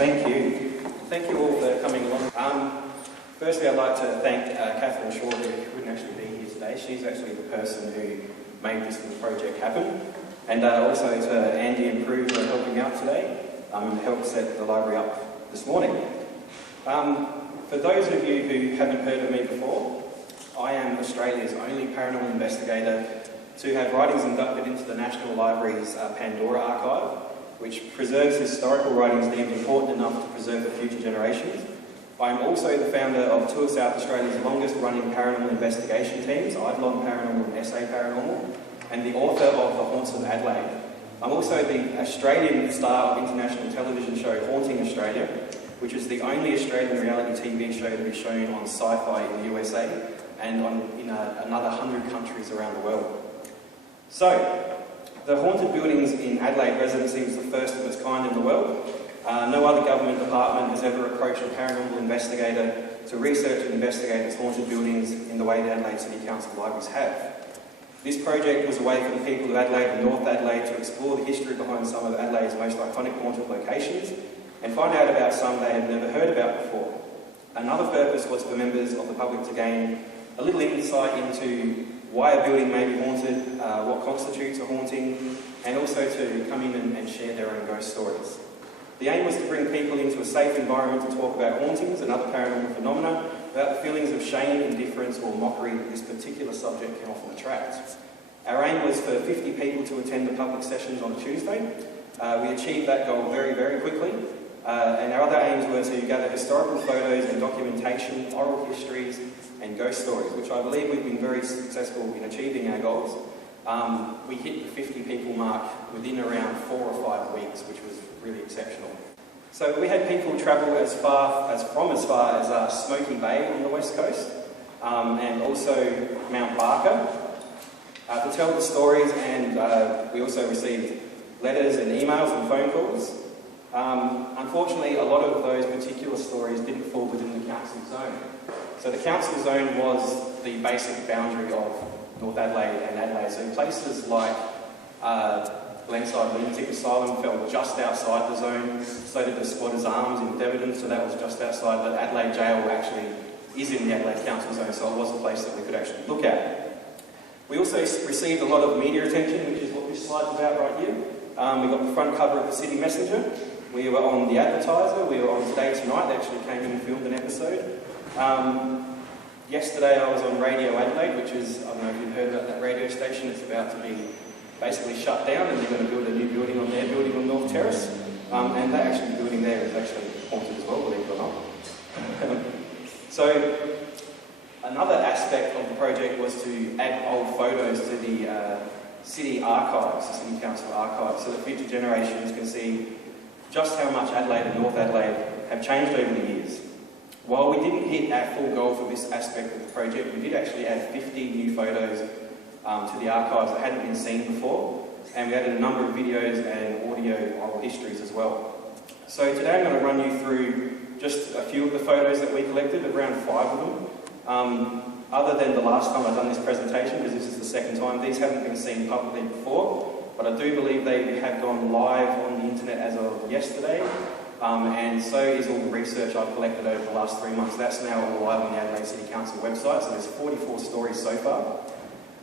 Thank you. Thank you all for coming along. Firstly, I'd like to thank Catherine Shaw, who couldn't actually be here today. She's actually the person who made this little project happen. And also to Andy and Prue for helping out today and helped set the library up this morning. For those of you who haven't heard of me before, I am Australia's only paranormal investigator to have writings inducted into the National Library's Pandora archive, which preserves historical writings deemed important enough to preserve for future generations. I am also the founder of two of South Australia's longest running paranormal investigation teams, Eidolon Paranormal and SA Paranormal, and the author of The Haunts of Adelaide. I'm also the Australian star of international television show Haunting Australia, which is the only Australian reality TV show to be shown on Sci-Fi in the USA and in another 100 countries around the world. So, the haunted buildings in Adelaide residency was the first of its kind in the world. No other government department has ever approached a paranormal investigator to research and investigate its haunted buildings in the way the Adelaide City Council libraries have. This project was a way for the people of Adelaide and North Adelaide to explore the history behind some of Adelaide's most iconic haunted locations and find out about some they had never heard about before. Another purpose was for members of the public to gain a little insight into why a building may be haunted, what constitutes a haunting, and also to come in and share their own ghost stories. The aim was to bring people into a safe environment to talk about hauntings and other paranormal phenomena without the feelings of shame, indifference or mockery that this particular subject can often attract. Our aim was for 50 people to attend the public sessions on Tuesday. We achieved that goal very, very quickly. And our other aims were to gather historical photos and documentation, oral histories and ghost stories, which I believe we've been very successful in achieving our goals. We hit the 50 people mark within around 4 or 5 weeks, which was really exceptional. So we had people travel as far as Smoky Bay on the west coast, and also Mount Barker, to tell the stories, and we also received letters and emails and phone calls. Unfortunately, a lot of those particular stories didn't fall within the council zone. So the council zone was the basic boundary of North Adelaide and Adelaide. So places like Glenside Lunatic Asylum fell just outside the zone, so did the Squatters Arms in Deverden, so that was just outside. But Adelaide Jail actually is in the Adelaide Council zone, so it was a place that we could actually look at. We also received a lot of media attention, which is what this slide's about right here. We got the front cover of the City Messenger. We were on The Advertiser. We were on Today Tonight. They actually came in and filmed an episode. Yesterday I was on Radio Adelaide, which is, I don't know if you've heard about that radio station. It's about to be basically shut down, and they're going to build a new building on their building on North Terrace. And that actually building there is actually haunted as well, believe it or not. So another aspect of the project was to add old photos to the city archives, the City Council archives, so that future generations can see just how much Adelaide and North Adelaide have changed over the years. While we didn't hit our full goal for this aspect of the project, we did actually add 50 new photos to the archives that hadn't been seen before, and we added a number of videos and audio oral histories as well. So today I'm going to run you through just a few of the photos that we collected, around 5 of them. Other than the last time I've done this presentation, because this is the second time, these haven't been seen publicly before, but I do believe they have gone live on the internet as of yesterday. And so is all the research I've collected over the last 3 months. That's now all live on the Adelaide City Council website, so there's 44 stories so far.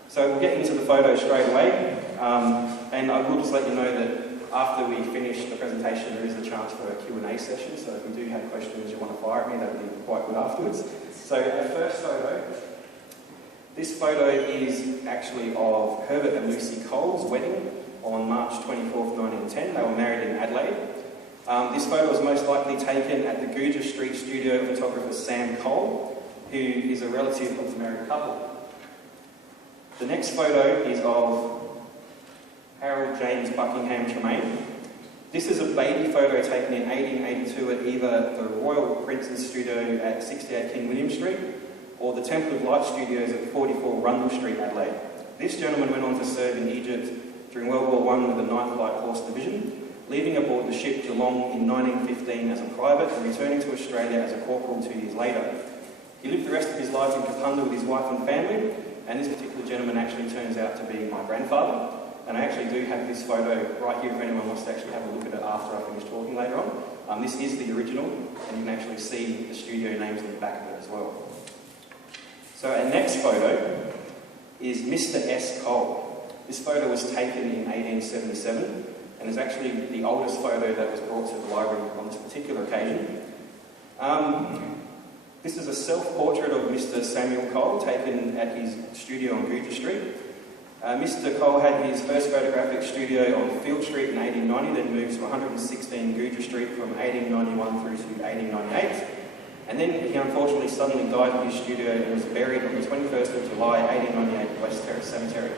So we'll get into the photos straight away, and I will just let you know that after we finish the presentation there is a chance for a Q&A session, so if you do have questions you want to fire at me, that would be quite good afterwards. So the first photo, this photo is actually of Herbert and Lucy Cole's wedding on March 24th, 1910. They were married in Adelaide. This photo was most likely taken at the Gooja Street studio of photographer Sam Cole, who is a relative of the married couple. The next photo is of Harold James Buckingham Tremaine. This is a baby photo taken in 1882 at either the Royal Prince's Studio at 68 King William Street or the Temple of Light Studios at 44 Rundle Street, Adelaide. This gentleman went on to serve in Egypt during World War I with the 9th Light Horse Division, leaving aboard the ship Geelong in 1915 as a private and returning to Australia as a corporal 2 years later. He lived the rest of his life in Kapunda with his wife and family, and this particular gentleman actually turns out to be my grandfather. and I actually do have this photo right here if anyone wants to actually have a look at it after I finish talking later on. This is the original, and you can actually see the studio names in the back of it as well. So our next photo is Mr. S. Cole. This photo was taken in 1877, and is actually the oldest photo that was brought to the library on this particular occasion. This is a self-portrait of Mr. Samuel Cole taken at his studio on Guja Street. Mr. Cole had his first photographic studio on Field Street in 1890, then moved to 116 Guja Street from 1891 through to 1898. And then he unfortunately suddenly died in his studio and was buried on the 21st of July 1898 at West Terrace Cemetery.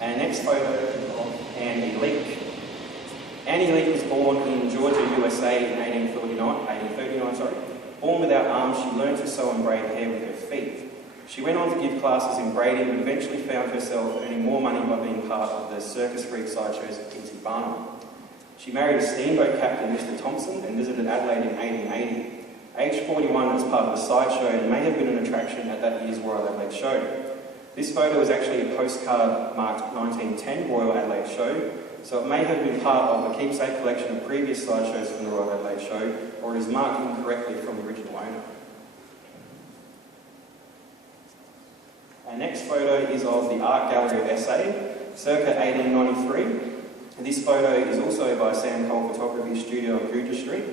And next photo of Annie Leake. Annie Leake was born in Georgia, USA in 1839. Born without arms, she learned to sew and braid hair with her feet. She went on to give classes in braiding, but eventually found herself earning more money by being part of the circus freak sideshows at Tynte. She married a steamboat captain, Mr. Thompson, and visited Adelaide in 1880. Aged 41 as part of a sideshow and may have been an attraction at that year's Royal Adelaide Show. This photo is actually a postcard marked 1910 Royal Adelaide Show, so it may have been part of a keepsake collection of previous sideshows from the Royal Adelaide Show, or it is marked incorrectly from the original owner. Our next photo is of the Art Gallery of SA, circa 1893. And this photo is also by Sam Cole Photography Studio on Guja Street.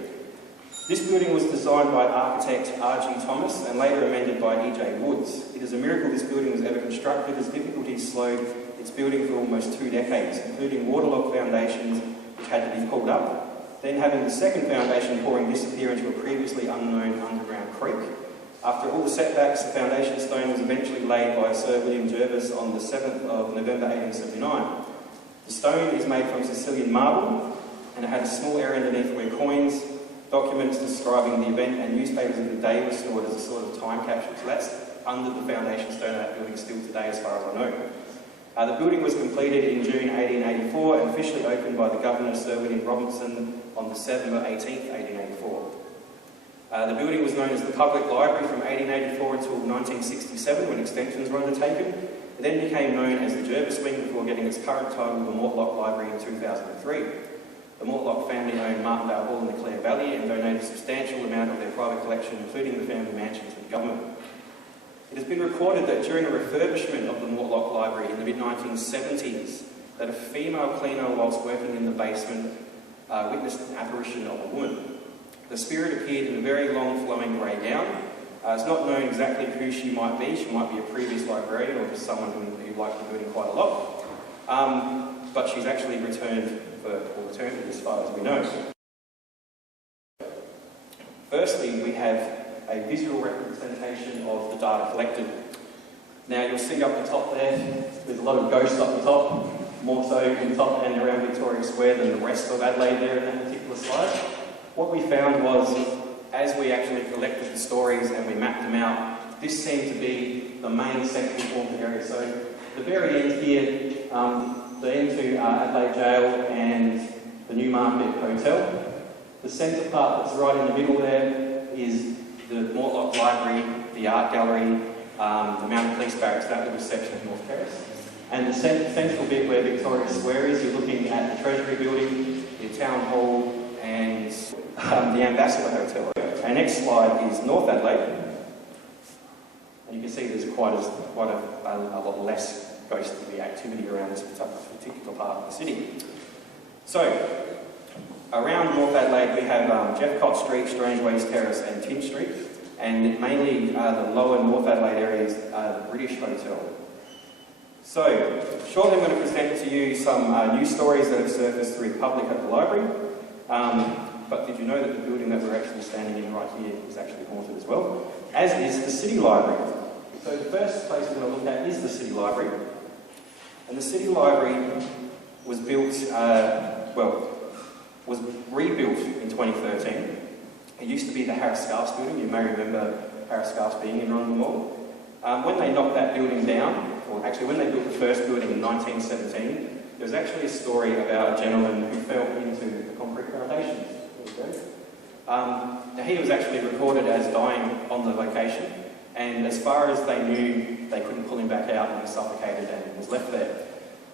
This building was designed by architect R.G. Thomas and later amended by E.J. Woods. It is a miracle this building was ever constructed, as difficulties slowed its building for almost 2 decades, including waterlogged foundations which had to be pulled up, then having the second foundation pouring disappear into a previously unknown underground creek. After all the setbacks, the foundation stone was eventually laid by Sir William Jervis on the 7th of November 1879. The stone is made from Sicilian marble, and it had a small area underneath where coins, documents describing the event and newspapers of the day were stored as a sort of time capsule. So that's under the foundation stone of that building still today, as far as I know. The building was completed in June 1884 and officially opened by the Governor, Sir William Robinson, on December 18th, 1884. The building was known as the Public Library from 1884 until 1967, when extensions were undertaken. It then became known as the Jervis Wing before getting its current title, the Mortlock Library, in 2003. The Mortlock family owned Martindale Hall in the Clare Valley and donated a substantial amount of their private collection, including the family mansion, to the government. It has been recorded that during a refurbishment of the Mortlock Library in the mid-1970s, that a female cleaner, whilst working in the basement, witnessed an apparition of a woman. The spirit appeared in a very long flowing grey gown. It's not known exactly who she might be. She might be a previous librarian or just someone who liked the building quite a lot. But she's actually returned for all eternity, as far as we know. Firstly, we have a visual representation of the data collected. Now you'll see up the top there, there's a lot of ghosts up the top, more so in the top and around Victoria Square than the rest of Adelaide there in that particular slide. What we found was, as we actually collected the stories and we mapped them out, this seemed to be the main central formed area. So the very end here, the end to Adelaide Jail and the Newmarket Hotel. The centre part that's right in the middle there is the Mortlock Library, the Art Gallery, the Mounted Police Barracks, that little section of North Terrace. And the central bit where Victoria Square is, you're looking at the Treasury Building, the Town Hall, and the Ambassador Hotel. Our next slide is North Adelaide. And you can see there's quite a lot less ghostly activity around this particular part of the city. So, around North Adelaide we have Jeffcott Street, Strangeways Terrace and Tynte Street, and mainly the lower North Adelaide areas, the British Hotel. So, shortly I'm going to present to you some news stories that have surfaced through the public at the library. But did you know that the building that we're actually standing in right here is actually haunted as well? As is the City Library. So the first place we're going to look at is the City Library. And the City Library was built, was rebuilt in 2013. It used to be the Harris Scarfs building. You may remember Harris Scarfs being in Rundle Mall. When they knocked that building down, or actually when they built the first building in 1917, there was actually a story about a gentleman who fell into the concrete foundations. Now he was actually recorded as dying on the location, and as far as they knew, they couldn't pull him back out and he suffocated and was left there.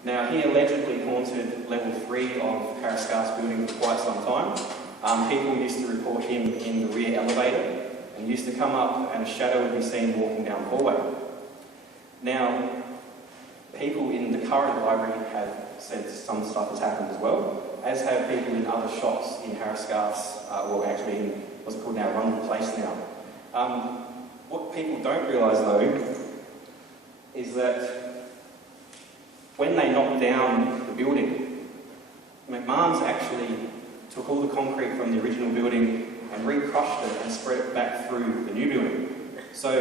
Now, he allegedly haunted level 3 of Harriscar's building for quite some time. People used to report him in the rear elevator, and he used to come up and a shadow would be seen walking down the hallway. Now, people in the current library have said some stuff has happened as well, as have people in other shops in Harriscar's, or actually in what's called now Rundle Place now. What people don't realise though, is that when they knocked down the building, McMahon's actually took all the concrete from the original building and re-crushed it and spread it back through the new building. So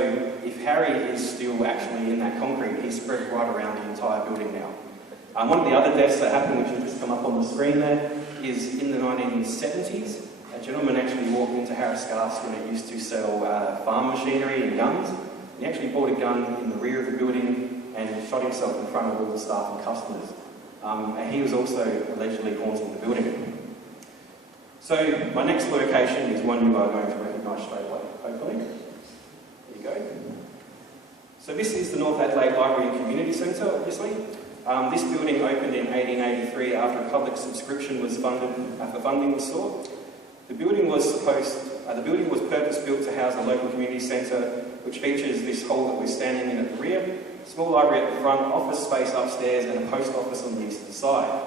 if Harry is still actually in that concrete, he's spread right around the entire building now. One of the other deaths that happened, which has just come up on the screen there, is in the 1970s. A gentleman actually walked into Harriscar's when it used to sell farm machinery and guns. He actually bought a gun in the rear of the building and shot himself in front of all the staff and customers. And he was also allegedly haunting the building. So my next location is one you are going to recognise straight away, hopefully. There you go. So this is the North Adelaide Library and Community Centre, obviously. This building opened in 1883 after a public subscription was funded, after funding was sought. The building was purpose-built to house a local community centre, which features this hall that we're standing in at the rear, small library at the front, office space upstairs, and a post office on the eastern side.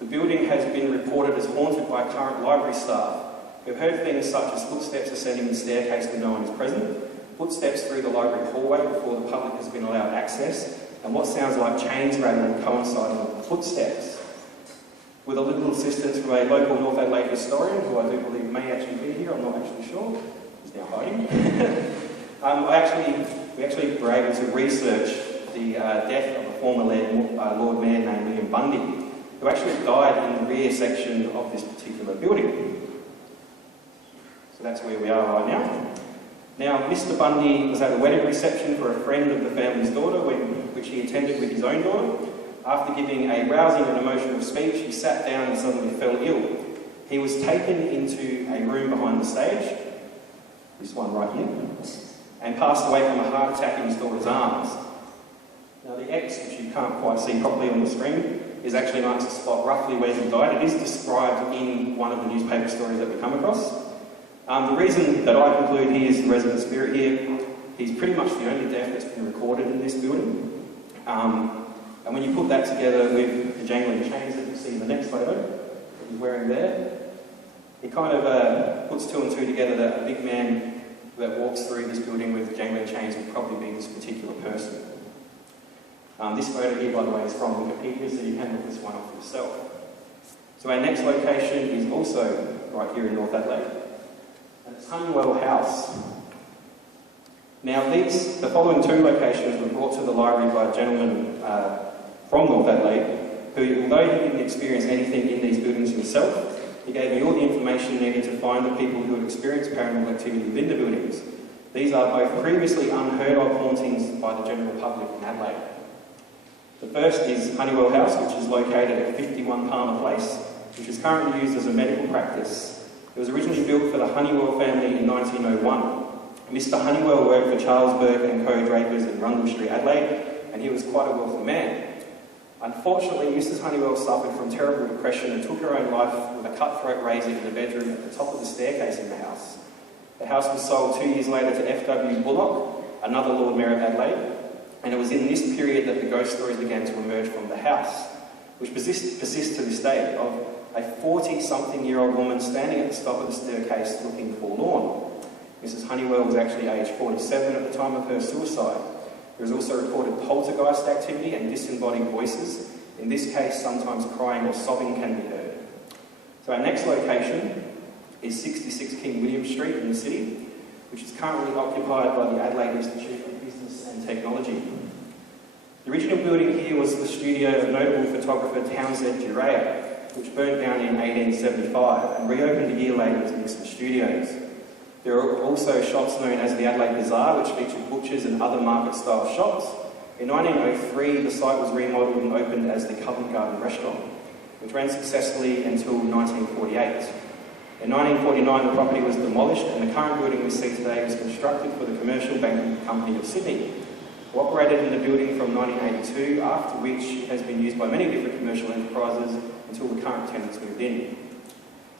The building has been reported as haunted by current library staff. We've heard things such as footsteps ascending the staircase when no one is present, footsteps through the library hallway before the public has been allowed access, and what sounds like chains rattling coinciding with the footsteps. With a little assistance from a local North Adelaide historian, who I do believe may actually be here, I'm not actually sure, he's now hiding. We actually were able to research the death of a former Lord Mayor named William Bundy, who actually died in the rear section of this particular building. So that's where we are right now. Now, Mr. Bundy was at a wedding reception for a friend of the family's daughter, which he attended with his own daughter. After giving a rousing and emotional speech, he sat down and suddenly fell ill. He was taken into a room behind the stage, this one right here, and passed away from a heart attack in his daughter's arms. Now the X, which you can't quite see properly on the screen, is actually marks the spot roughly where he died. It is described in one of the newspaper stories that we come across. The reason that I conclude he is the resident spirit here, he's pretty much the only death that's been recorded in this building. And when you put that together with the jangling chains that you see in the next photo that he's wearing there, it kind of puts two and two together that a big man that walks through this building with jangling chains would probably be this particular person. This photo here, by the way, is from Wikipedia, so you can look this one up for yourself. So our next location is also right here in North Adelaide, and it's Honeywell House. Now the following two locations were brought to the library by a gentleman from North Adelaide, who, although he didn't experience anything in these buildings himself, he gave me all the information needed to find the people who had experienced paranormal activity within the buildings. These are both previously unheard of hauntings by the general public in Adelaide. The first is Honeywell House, which is located at 51 Palmer Place, which is currently used as a medical practice. It was originally built for the Honeywell family in 1901. Mr. Honeywell worked for Charles Burke and Co. Drapers in Rundle Street, Adelaide, and he was quite a wealthy man. Unfortunately, Mrs. Honeywell suffered from terrible depression and took her own life with a cutthroat razor in the bedroom at the top of the staircase in the house. The house was sold 2 years later to F.W. Bullock, another Lord Mayor of Adelaide, and it was in this period that the ghost stories began to emerge from the house, which persists to this day, of a 40-something-year-old woman standing at the top of the staircase looking forlorn. Mrs. Honeywell was actually aged 47 at the time of her suicide. There is also reported poltergeist activity and disembodied voices. In this case, sometimes crying or sobbing can be heard. So our next location is 66 King William Street in the city, which is currently occupied by the Adelaide Institute of Business and Technology. The original building here was the studio of notable photographer Townsend Duryea, which burnt down in 1875 and reopened a year later as Nixon Studios. There are also shops known as the Adelaide Bazaar, which featured butchers and other market-style shops. In 1903, the site was remodelled and opened as the Covent Garden Restaurant, which ran successfully until 1948. In 1949, the property was demolished, and the current building we see today was constructed for the Commercial Banking Company of Sydney. It operated in the building from 1982, after which it has been used by many different commercial enterprises until the current tenants moved in.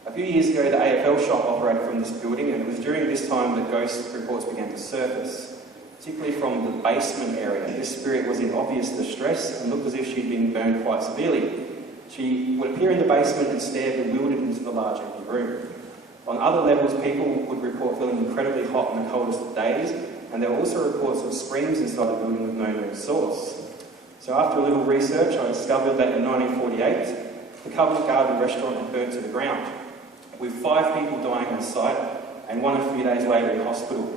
A few years ago, the AFL shop operated from this building, and it was during this time that ghost reports began to surface, particularly from the basement area. This spirit was in obvious distress and looked as if she'd been burned quite severely. She would appear in the basement and stare bewildered into the large empty room. On other levels, people would report feeling incredibly hot on the coldest of days, and there were also reports of screams inside the building with no known source. So after a little research, I discovered that in 1948, the Covent Garden restaurant had burnt to the ground, with 5 people dying on site and one a few days later in hospital.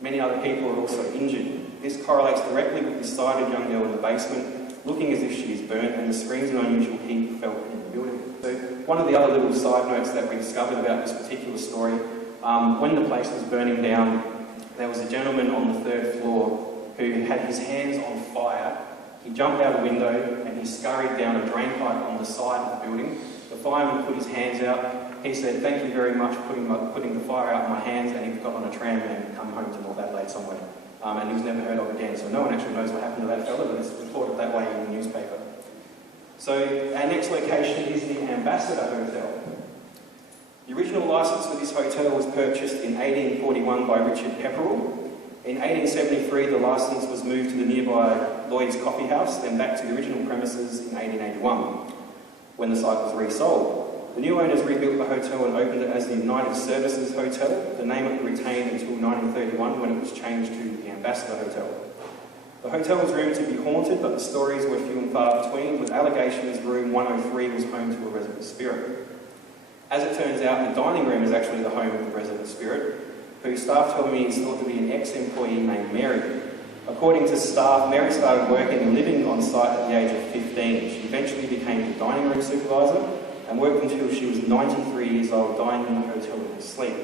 Many other people were also injured. This correlates directly with the sighted young girl in the basement, looking as if she is burnt, and the screams and unusual heat felt in the building. So one of the other little side notes that we discovered about this particular story, when the place was burning down, there was a gentleman on the 3rd floor who had his hands on fire. He jumped out a window and he scurried down a drain pipe on the side of the building. The fireman put his hands out. He said, "Thank you very much for putting the fire out of my hands," and he got on a tram and come home to North Adelaide somewhere. And he was never heard of again, so no one actually knows what happened to that fella, but it's reported that way in the newspaper. So our next location is the Ambassador Hotel. The original licence for this hotel was purchased in 1841 by Richard Pepperell. In 1873, the licence was moved to the nearby Lloyd's Coffee House, then back to the original premises in 1881, when the site was resold. The new owners rebuilt the hotel and opened it as the United Services Hotel. The name it retained until 1931, when it was changed to the Ambassador Hotel. The hotel was rumoured to be haunted, but the stories were few and far between, with allegations room 103 was home to a resident spirit. As it turns out, the dining room is actually the home of the resident spirit, who staff told me is thought to be an ex-employee named Mary. According to staff, Mary started working and living on site at the age of 15. She eventually became the dining room supervisor and worked until she was 93 years old, dining in the hotel in her sleep.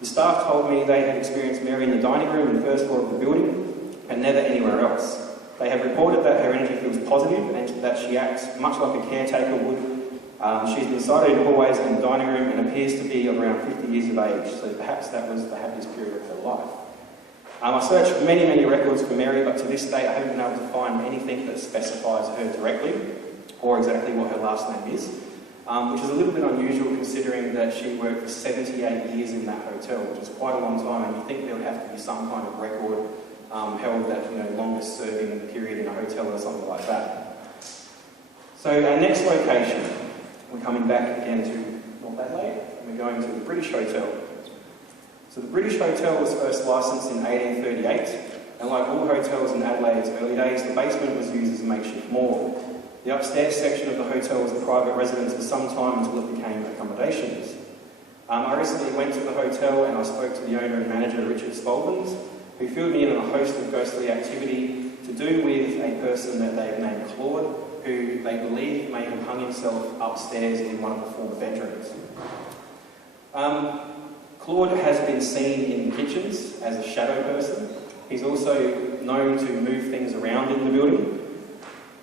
The staff told me they had experienced Mary in the dining room on the 1st floor of the building and never anywhere else. They have reported that her energy feels positive and that she acts much like a caretaker would. She's been sighted in hallways and the dining room and appears to be around 50 years of age, so perhaps that was the happiest period of her life. I searched many records for Mary, but to this day I haven't been able to find anything that specifies her directly or exactly what her last name is. Which is a little bit unusual considering that she worked for 78 years in that hotel, which is quite a long time, and you think there would have to be some kind of record held that, longest serving period in a hotel or something like that. So our next location, we're coming back again to North Adelaide, and we're going to the British Hotel. So the British Hotel was first licensed in 1838, and like all hotels in Adelaide's early days, the basement was used as a makeshift morgue. The upstairs section of the hotel was a private residence for some time until it became accommodations. I recently went to the hotel and I spoke to the owner and manager, Richard Spaldings, who filled me in on a host of ghostly activity to do with a person that they've named Claude, who they believe may have hung himself upstairs in one of the former bedrooms. Claude has been seen in the kitchens as a shadow person. He's also known to move things around in the building.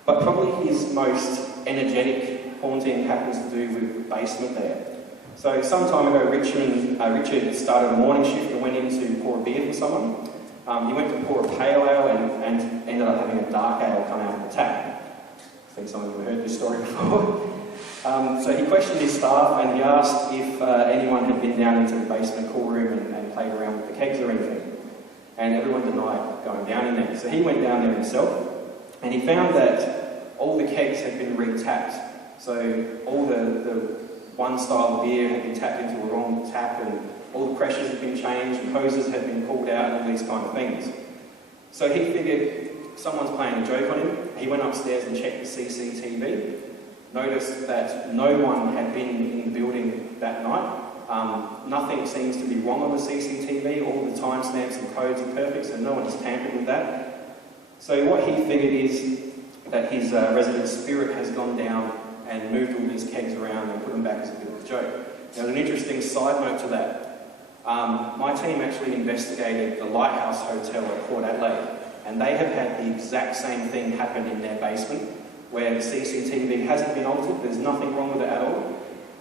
But probably his most energetic haunting happens to do with the basement there. So some time ago, Richard started a morning shift and went in to pour a beer for someone. He went to pour a pale ale and ended up having a dark ale come out of the tap. I think some of you have heard this story before. So he questioned his staff and he asked if anyone had been down into the basement cool room and played around with the kegs or anything. And everyone denied going down in there. So he went down there himself. And he found that all the kegs had been re-tapped. So all the one style of beer had been tapped into a wrong tap, and all the pressures had been changed, and hoses had been pulled out, and all these kind of things. So he figured someone's playing a joke on him. He went upstairs and checked the CCTV, noticed that no one had been in the building that night. Nothing seems to be wrong on the CCTV. All the timestamps and codes are perfect, so no one has tampered with that. So what he figured is that his resident spirit has gone down and moved all these kegs around and put them back as a bit of a joke. Now, an interesting side note to that. My team actually investigated the Lighthouse Hotel at Port Adelaide, and they have had the exact same thing happen in their basement, where the CCTV hasn't been altered, there's nothing wrong with it at all,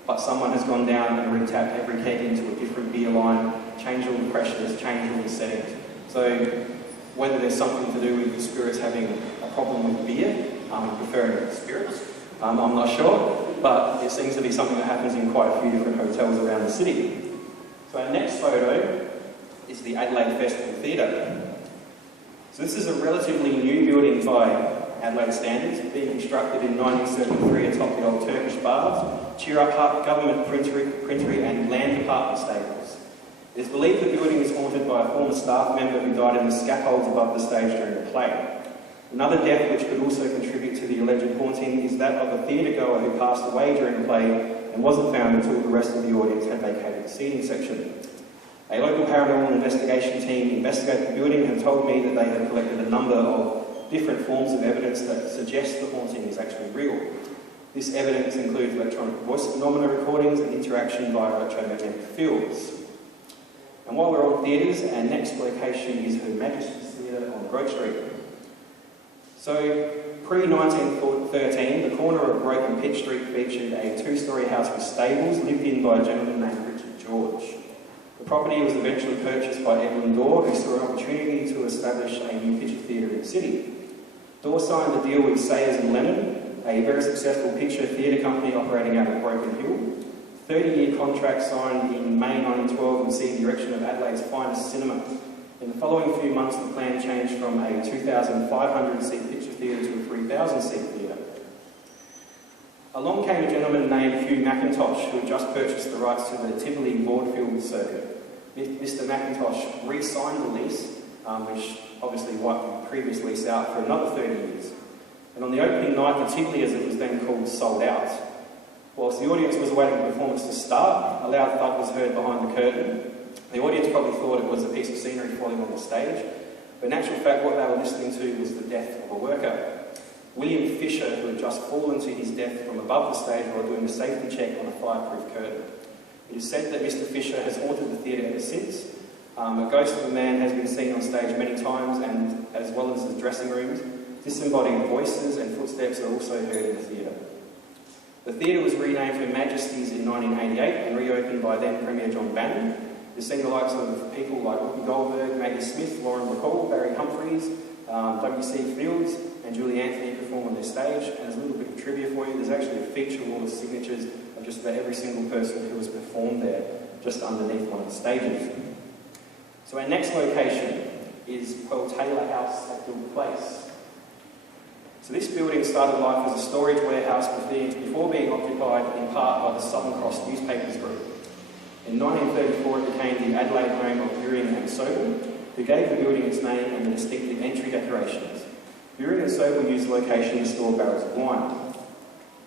but someone has gone down and re-tapped every keg into a different beer line, changed all the pressures, changed all the settings. So whether there's something to do with the spirits having a problem with beer, preferring spirits, I'm not sure, but it seems to be something that happens in quite a few different hotels around the city. So our next photo is the Adelaide Festival Theatre. So this is a relatively new building by Adelaide standards, being constructed in 1973 atop the old Turkish baths, Cheer Up Hut, Government Printery and Land Department stables. It is believed the building is haunted by a former staff member who died in the scaffolds above the stage during the play. Another death which could also contribute to the alleged haunting is that of a theatre-goer who passed away during the play and wasn't found until the rest of the audience had vacated the seating section. A local paranormal investigation team investigated the building and told me that they had collected a number of different forms of evidence that suggest the haunting is actually real. This evidence includes electronic voice phenomena recordings and interaction via electromagnetic fields. And while we're on theatres, our next location is Her Majesty's Theatre on Grove Street. So, pre-1913, the corner of Broke and Pitch Street featured a two-storey house with stables lived in by a gentleman named Richard George. The property was eventually purchased by Edwin Dorr, who saw an opportunity to establish a new picture theatre in the city. Dorr signed the deal with Sayers and Lennon, a very successful picture theatre company operating out of Broken Hill. 30-year contract signed in May 1912 would see the erection of Adelaide's finest cinema. In the following few months, the plan changed from a 2,500-seat picture theatre to a 3,000-seat theatre. Along came a gentleman named Hugh McIntosh, who had just purchased the rights to the Tivoli vaudeville circuit. Mr. McIntosh re-signed the lease, which obviously wiped the previous lease out for another 30 years. And on the opening night, the Tivoli, as it was then called, sold out. Whilst the audience was awaiting the performance to start, a loud thud was heard behind the curtain. The audience probably thought it was a piece of scenery falling on the stage, but in actual fact what they were listening to was the death of a worker. William Fisher, who had just fallen to his death from above the stage while doing a safety check on a fireproof curtain. It is said that Mr. Fisher has haunted the theatre ever since. A ghost of a man has been seen on stage many times, and as well as the dressing rooms, disembodied voices and footsteps are also heard in the theatre. The theatre was renamed Her Majesty's in 1988 and reopened by then Premier John Bannon. You've seen the likes of people like Whoopi Goldberg, Maggie Smith, Lauren McCall, Barry Humphries, W.C. Fields and Julie Anthony perform on their stage. And as a little bit of trivia for you, there's actually a feature wall of signatures of just about every single person who has performed there, just underneath one of the stages. So our next location is Pearl Taylor House at Guild Place. So this building started life as a storage warehouse before being occupied in part by the Southern Cross Newspapers Group. In 1934 it became the Adelaide home of Buring and Sobel, who gave the building its name and the distinctive entry decorations. Buring and Sobel used the location to store barrels of wine.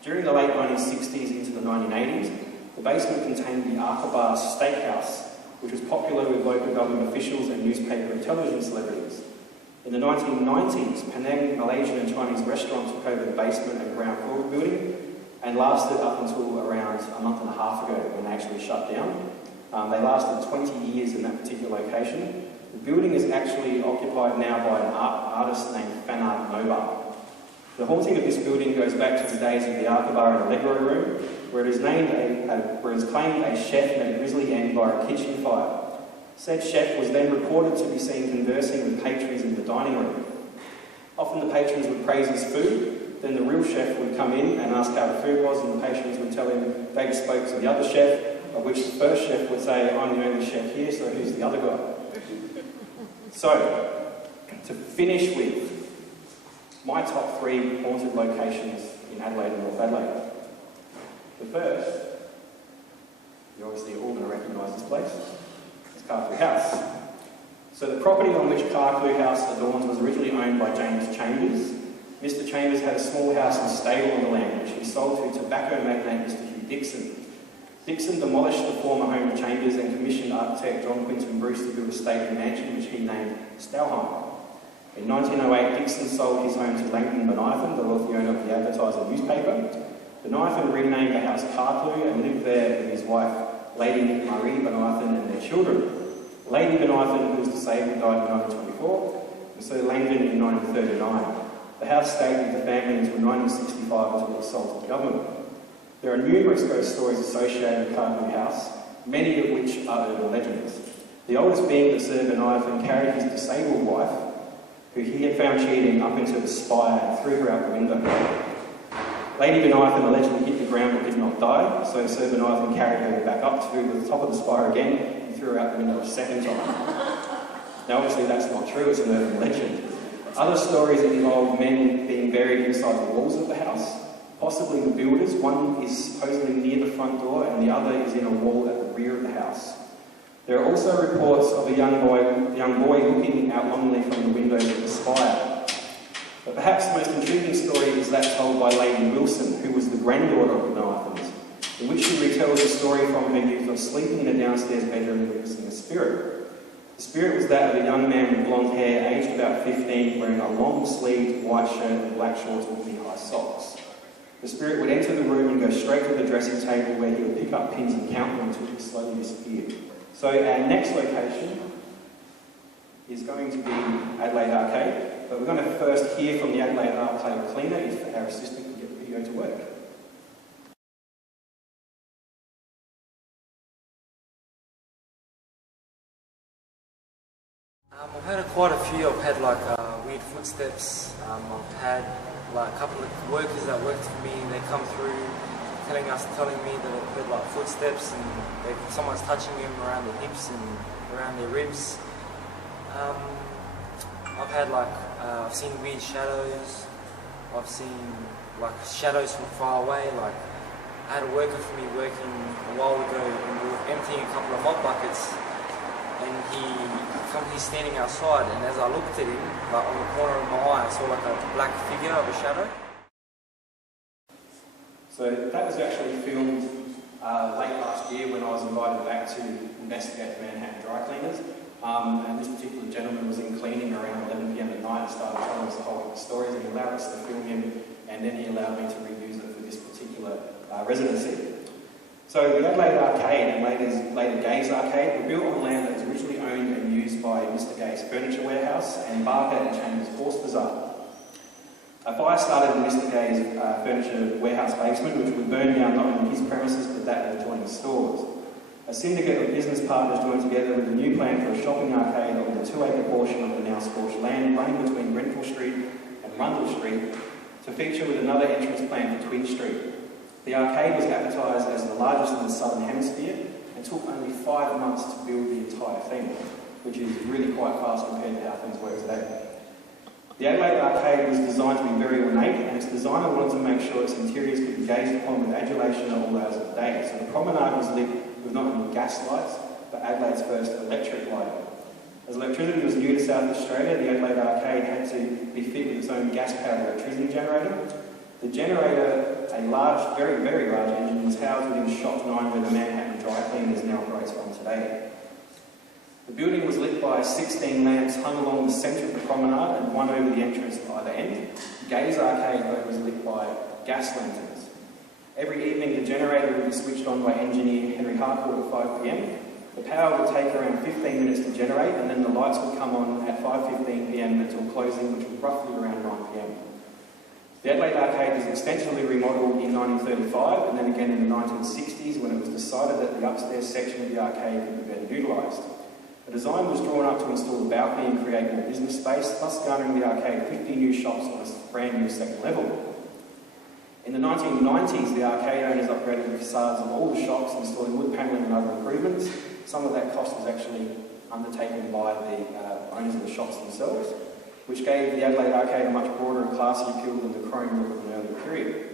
During the late 1960s into the 1980s, the basement contained the Arthur Steakhouse, which was popular with local government officials and newspaper and television celebrities. In the 1990s, Penang Malaysian and Chinese restaurants took over the basement and ground floor of the building and lasted up until around a month and a half ago when they actually shut down. They lasted 20 years in that particular location. The building is actually occupied now by an artist named Fanard Nobar. The haunting of this building goes back to the days of the Arthur Bar and Allegro Room, where it is claimed a chef met a grisly end by a kitchen fire. Said chef was then reported to be seen conversing with patrons in the dining room. Often the patrons would praise his food, then the real chef would come in and ask how the food was, and the patrons would tell him they spoke to the other chef, of which the first chef would say, "I'm the only chef here, so who's the other guy?" So, to finish with, my top 3 haunted locations in Adelaide and North Adelaide. The first, you're obviously all going to recognise this place, is Carclew House. So the property on which Carclew House adorns was originally owned by James Chambers. Mr. Chambers had a small house and stable on the land, which he sold to tobacco magnate Mr. Hugh Dixon. Dixon demolished the former home of Chambers and commissioned architect John Quinton Bruce to build a stately mansion, which he named Stauheim. In 1908, Dixon sold his home to Langdon Benithan, the wealthy owner of the Advertiser newspaper. Benithan renamed the house Carclew and lived there with his wife, Lady Marie Benithan, and their children. Lady Benithan, who was disabled, died in 1924, and so Langdon in 1939. The house stayed with the family until 1965 until it was sold to the government. There are numerous ghost stories associated with Carclew House, many of which are urban legends. The oldest being that Sir Benithan carried his disabled wife who he had found cheating up into the spire and threw her out the window. Lady Benithan allegedly hit the ground but did not die, so Sir Benithan carried her back up to the top of the spire again and threw her out the window a second time. Now obviously that's not true, it's an urban legend. Other stories involve men being buried inside the walls of the house, possibly the builders. One is supposedly near the front door and the other is in a wall at the rear of the house. There are also reports of a young boy looking out longingly from the windows of the spire. But perhaps the most intriguing story is that told by Lady Wilson, who was the granddaughter of the Benathans, in which she retells a story from her youth of sleeping in a downstairs bedroom and witnessing a spirit. The spirit was that of a young man with blonde hair, aged about 15, wearing a long-sleeved white shirt and black shorts with knee-high socks. The spirit would enter the room and go straight to the dressing table where he would pick up pins and count them until he slowly disappeared. So our next location is going to be Adelaide Arcade, but we're going to first hear from the Adelaide Arcade cleaner if our assistant can get the video to work. I've had quite a few. I've had like weird footsteps. I've had like a couple of workers that worked for me. They come through telling me that they've heard like footsteps and someone's touching them around their hips and around their ribs. I've had like I've seen weird shadows. I've seen like shadows from far away. Like I had a worker for me working a while ago and we were emptying a couple of mop buckets. And he's standing outside, and as I looked at him, like on the corner of my eye, I saw like a black figure of a shadow. So that was actually filmed late last year when I was invited back to investigate the Manhattan dry cleaners. And this particular gentleman was in cleaning around 11 PM at night and started telling us the whole stories, and he allowed us to film him, and then he allowed me to reuse it for this particular residency. So the Adelaide Arcade and later Gay's Arcade were built on land that was originally owned and used by Mr Gay's Furniture Warehouse and Barker and Chambers Horse Bazaar. A fire started in Mr Gay's Furniture Warehouse basement, which would burn down not only his premises but that of adjoining stores. A syndicate of business partners joined together with a new plan for a shopping arcade on the 2-acre portion of the now scorched land running between Grenfell Street and Rundle Street to feature with another entrance plan for Tynte Street. The arcade was advertised as the largest in the Southern Hemisphere and took only 5 months to build the entire thing, which is really quite fast compared to how things work today. The Adelaide Arcade was designed to be very ornate, and its designer wanted to make sure its interiors could be gazed upon with adulation at all hours of the day. So the promenade was lit with not only gas lights, but Adelaide's first electric lighting. As electricity was new to South Australia, the Adelaide Arcade had to be fit with its own gas-powered electricity generator. The generator, a large, very, very large engine, was housed within Shop 9 where the Manhattan Dry Cleaners now operates from today. The building was lit by 16 lamps hung along the centre of the promenade and one over the entrance at either end. Gay's Arcade, though, was lit by gas lanterns. Every evening, the generator would be switched on by engineer Henry Harcourt at 5 PM. The power would take around 15 minutes to generate, and then the lights would come on at 5:15 PM until closing, which was roughly around 9 PM. The Adelaide Arcade was extensively remodelled in 1935 and then again in the 1960s when it was decided that the upstairs section of the arcade could be better utilised. A design was drawn up to install a balcony and create more business space, thus garnering the arcade 50 new shops on a brand new second level. In the 1990s, the arcade owners upgraded the facades of all the shops, installing wood panelling and other improvements. Some of that cost was actually undertaken by the owners of the shops themselves, which gave the Adelaide Arcade a much broader and classier appeal than the chrome look of an earlier period.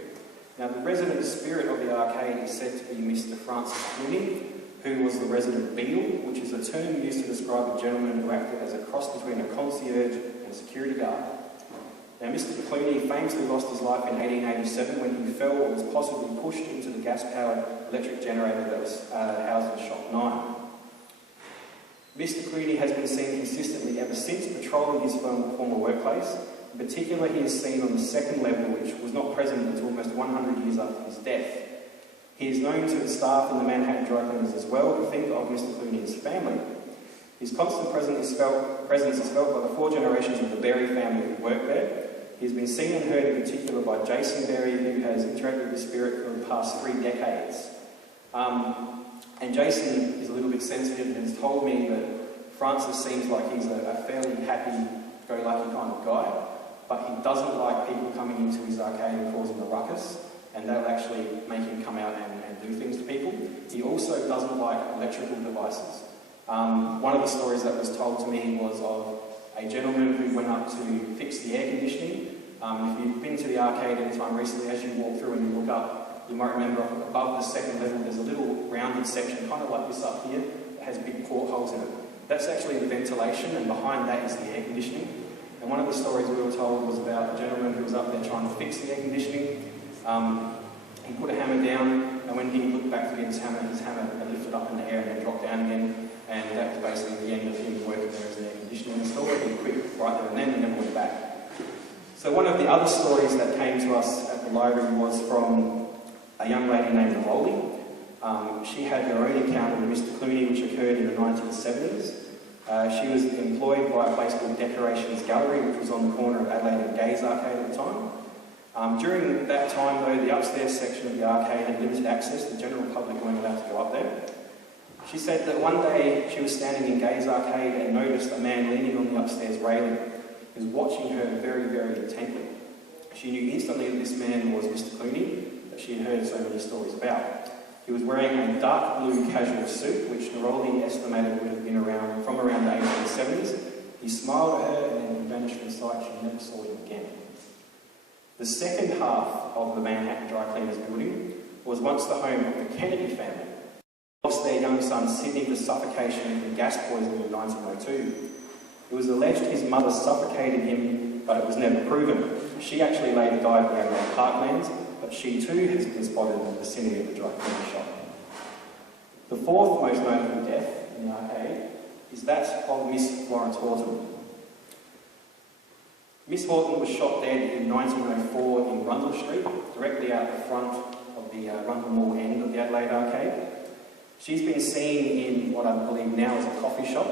Now, the resident spirit of the arcade is said to be Mr Francis Clooney, who was the resident beadle, which is a term used to describe a gentleman who acted as a cross between a concierge and a security guard. Now, Mr Clooney famously lost his life in 1887 when he fell or was possibly pushed into the gas-powered electric generator that was housed in Shop 9. Mr Clooney has been seen consistently ever since patrolling his former workplace. In particular, he is seen on the second level, which was not present until almost 100 years after his death. He is known to the staff in the Manhattan Dry Cleaners as well to think of Mr Clooney's family. His constant presence is felt by the 4 generations of the Berry family who work there. He has been seen and heard in particular by Jason Berry, who has interacted with the spirit for the past 3 decades. And Jason is a little bit sensitive and has told me that Francis seems like he's a fairly happy, happy-go-lucky kind of guy, but he doesn't like people coming into his arcade and causing a ruckus, and that'll actually make him come out and do things to people. He also doesn't like electrical devices. One of the stories that was told to me was of a gentleman who went up to fix the air conditioning. If you've been to the arcade anytime recently, as you walk through and you look up, you might remember above the second level there's a little rounded section, kind of like this up here, that has big portholes in it. That's actually the ventilation, and behind that is the air conditioning. And one of the stories we were told was about a gentleman who was up there trying to fix the air conditioning. He put a hammer down, and when he looked back to get his hammer had lifted up in the air and then dropped down again. And that was basically the end of him working there as an air conditioning installer. He quit right there and then and never went back. So one of the other stories that came to us at the library was from a young lady named Neroli. She had her own encounter with Mr. Clooney, which occurred in the 1970s. She was employed by a place called Decorations Gallery, which was on the corner of Adelaide and Gaze Arcade at the time. During that time, though, the upstairs section of the arcade had limited access. The general public weren't allowed to go up there. She said that one day she was standing in Gaze Arcade and noticed a man leaning on the upstairs railing. He was watching her very, very intently. She knew instantly that this man was Mr. Clooney, that she had heard so many stories about. He was wearing a dark blue casual suit, which Neroli estimated would have been from around the 1870s. He smiled at her and then he vanished from sight. She never saw him again. The second half of the Manhattan Dry Cleaners building was once the home of the Kennedy family. They lost their young son Sidney to suffocation and gas poisoning in 1902. It was alleged his mother suffocated him, but it was never proven. She actually later died in the Adelaide Parklands, but she too has been spotted in the vicinity of the dry cleaner shop. The fourth most notable death in the arcade is that of Miss Florence Horton. Miss Horton was shot dead in 1904 in Rundle Street, directly out the front of the Rundle Mall end of the Adelaide Arcade. She's been seen in what I believe now is a coffee shop.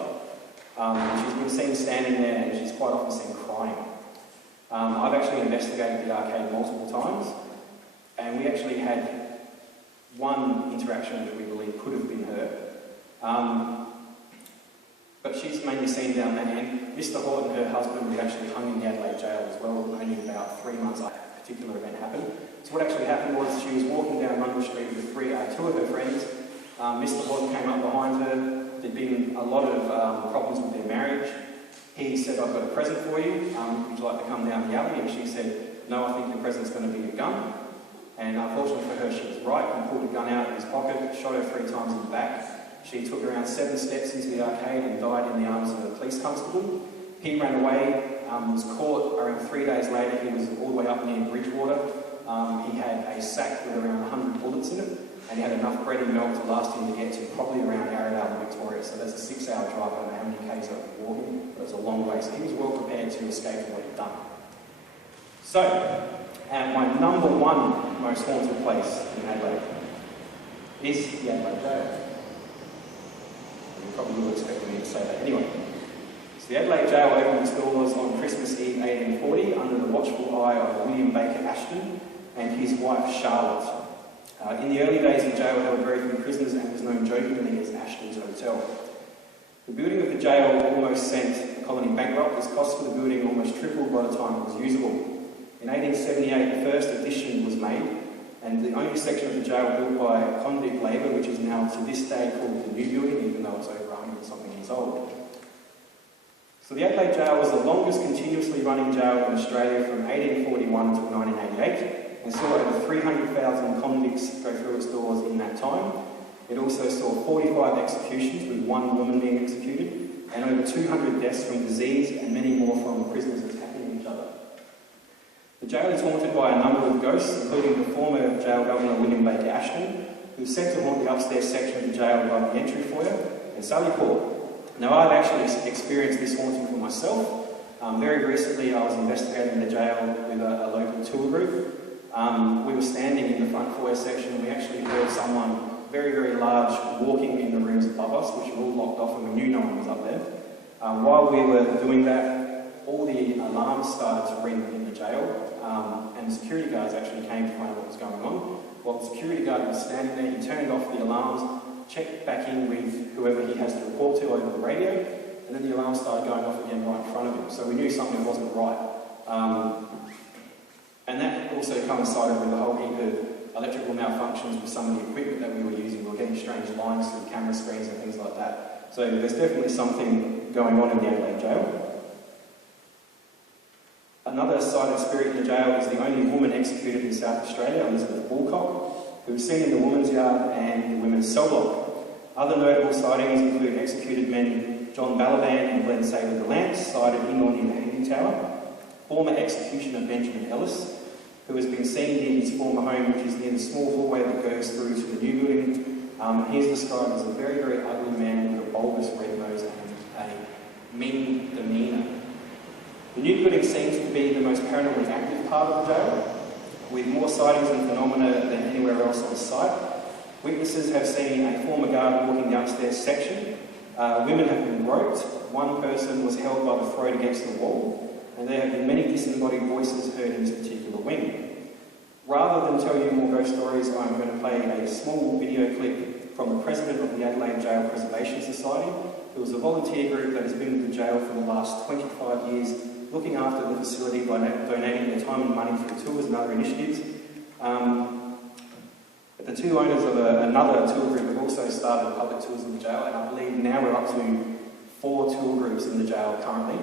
She's been seen standing there and she's quite often seen crying. I've actually investigated the arcade multiple times, and we actually had one interaction that we believe could have been her. But she's mainly seen down that end. Mr. Horton, her husband, was actually hung in the Adelaide jail as well, only about 3 months after a particular event happened. So what actually happened was she was walking down Rundle Street with two of her friends. Mr. Horton came up behind her. There'd been a lot of problems with their marriage. He said, "I've got a present for you. Would you like to come down the alley?" And she said, "No, I think the present's going to be a gun." And unfortunately for her, she was right. He pulled a gun out of his pocket, shot her 3 times in the back. She took around 7 steps into the arcade and died in the arms of a police constable. He ran away, was caught around 3 days later. He was all the way up near Bridgewater. He had a sack with around 100 bullets in it, and he had enough bread and milk to last him to get to probably around Arrowdale and Victoria. So that's a 6-hour drive. I don't know how many k's that was walking, but it was a long way. So he was well prepared to escape from what he'd done. So, my number one most haunted place in Adelaide is the Adelaide Jail. You probably will expect me to say that anyway. So the Adelaide Jail opened its doors on Christmas Eve 1840 under the watchful eye of William Baker Ashton and his wife Charlotte. In the early days, the jail held very few prisoners and was known jokingly as Ashton's Hotel. The building of the jail almost sent the colony bankrupt, as costs for the building almost tripled by the time it was usable. In 1878, the first addition was made, and the only section of the jail built by convict labour, which is now to this day called the new building, even though it's over 100-something years old. So the Adelaide Jail was the longest continuously running jail in Australia from 1841 to 1988, and saw over 300,000 convicts go through its doors in that time. It also saw 45 executions, with 1 woman being executed, and over 200 deaths from disease, and many more from prisoners attacking each other. The jail is haunted by a number of ghosts, including the former jail governor William Baker Ashton, who is said to haunt the upstairs section of the jail above the entry foyer, and Sally Paul. Now, I've actually experienced this haunting for myself. Very recently, I was investigating the jail with a local tour group. We were standing in the front foyer section, and we actually heard someone very, very large walking in the rooms above us, which were all locked off, and we knew no one was up there. While we were doing that, all the alarms started to ring in the jail, and the security guards actually came to find out what was going on. While the security guard was standing there, he turned off the alarms, checked back in with whoever he has to report to over the radio, and then the alarm started going off again right in front of him. So we knew something wasn't right. And that also coincided with a whole heap of electrical malfunctions with some of the equipment that we were using. We were getting strange lines through camera screens and things like that. So there's definitely something going on in the Adelaide jail. Another cited spirit in the jail is the only woman executed in South Australia, Elizabeth Walcott, who was seen in the women's yard and the women's cell block. Other notable sightings include executed men John Balaban and Glenn Saylor Delance, sighted in or near the Hanging Tower. Former executioner Benjamin Ellis, who has been seen near his former home, which is near the small hallway that goes through to the new building. He's described as a very, very ugly man with a bulbous red nose and a mean demeanour. The new building seems to be the most paranormally active part of the jail, with more sightings and phenomena than anywhere else on site. Witnesses have seen a former guard walking downstairs section. Women have been roped. One person was held by the throat against the wall, and there have been many disembodied voices heard in this particular wing. Rather than tell you more ghost stories, I'm going to play a small video clip from the president of the Adelaide Jail Preservation Society, who is a volunteer group that has been with the jail for the last 25 years, looking after the facility by donating their time and money through tours and other initiatives. The two owners of another tour group have also started public tours in the jail, and I believe now we're up to 4 tour groups in the jail currently.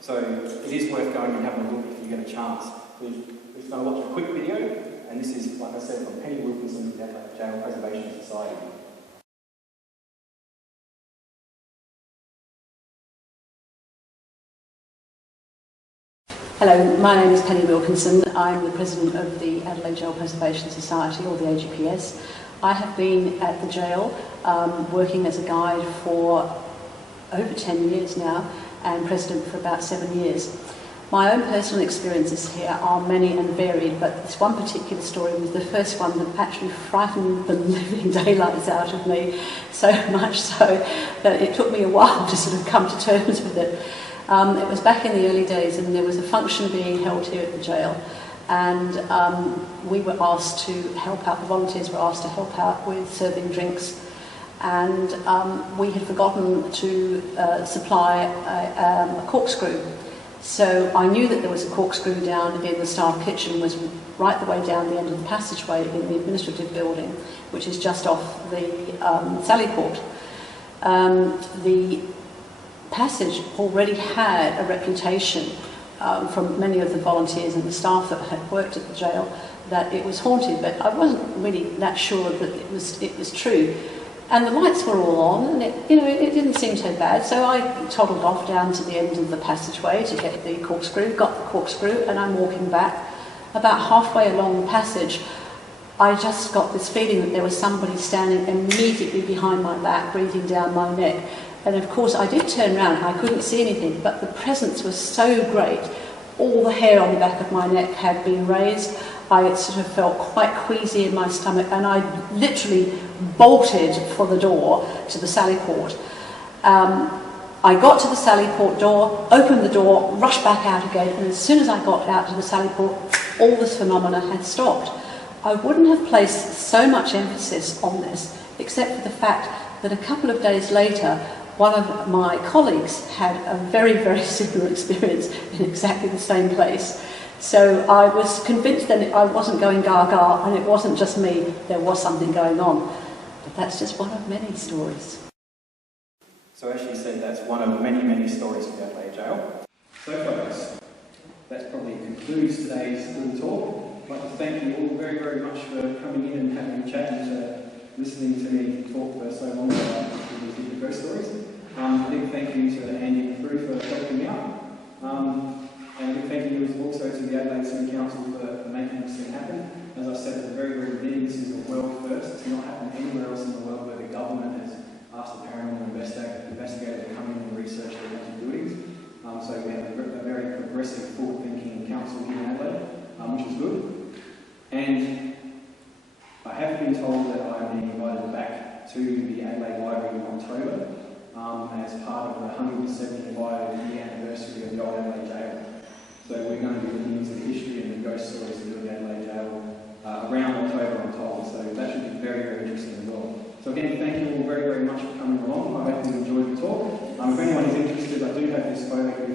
So it is worth going and having a look if you get a chance. We're just going to watch a quick video, and this is, like I said, from Penny Wilkinson of the Adelaide Jail Preservation Society. Hello, my name is Penny Wilkinson. I'm the president of the Adelaide Jail Preservation Society, or the AGPS. I have been at the jail working as a guide for over 10 years now, and president for about 7 years. My own personal experiences here are many and varied, but this one particular story was the first one that actually frightened the living daylights out of me, so much so that it took me a while to sort of come to terms with it. It was back in the early days, and there was a function being held here at the jail, and we were asked to help out, the volunteers were asked to help out with serving drinks, and we had forgotten to supply a corkscrew. So I knew that there was a corkscrew down in the staff kitchen, was right the way down the end of the passageway in the administrative building, which is just off the Sally Port. The passage already had a reputation from many of the volunteers and the staff that had worked at the jail that it was haunted, but I wasn't really that sure that it was true. And the lights were all on, and it didn't seem so bad. So I toddled off down to the end of the passageway to get the corkscrew, got the corkscrew, and I'm walking back. About halfway along the passage, I just got this feeling that there was somebody standing immediately behind my back, breathing down my neck. And of course, I did turn around and I couldn't see anything, but the presence was so great. All the hair on the back of my neck had been raised. I sort of felt quite queasy in my stomach, and I literally bolted for the door to the Sally Port. I got to the Sally Port door, opened the door, rushed back out again, and as soon as I got out to the Sally Port, all this phenomena had stopped. I wouldn't have placed so much emphasis on this, except for the fact that a couple of days later, one of my colleagues had a very, very similar experience in exactly the same place. So I was convinced that I wasn't going gaga, and it wasn't just me, there was something going on. But that's just one of many stories. So as she said, that's one of many, many stories from the Adelaide Jail. So folks, that probably concludes today's little talk. I'd like to thank you all very, very much for coming in and having a chat and listening to me talk for so long about these different ghost stories. A big thank you to Andy and Prue for helping me out. And a big thank you also to the Adelaide City Council for making this thing happen. As I said at the very, very beginning, this is a world first. It's not happened anywhere else in the world where the government has asked a paranormal investigator to come in and research the haunted buildings. So we have a very progressive, forward-thinking council here in Adelaide, which is good. And I have been told that I am being invited back to the Adelaide Library in October as part of the 175th anniversary of the old Adelaide Jail. So we're going to be looking into the history and the ghost stories of the Adelaide Jail around October, I'm told. So that should be very, very interesting as well. So again, thank you all very, very much for coming along. I hope you enjoyed the talk. If anyone is interested interested, I do have this photo here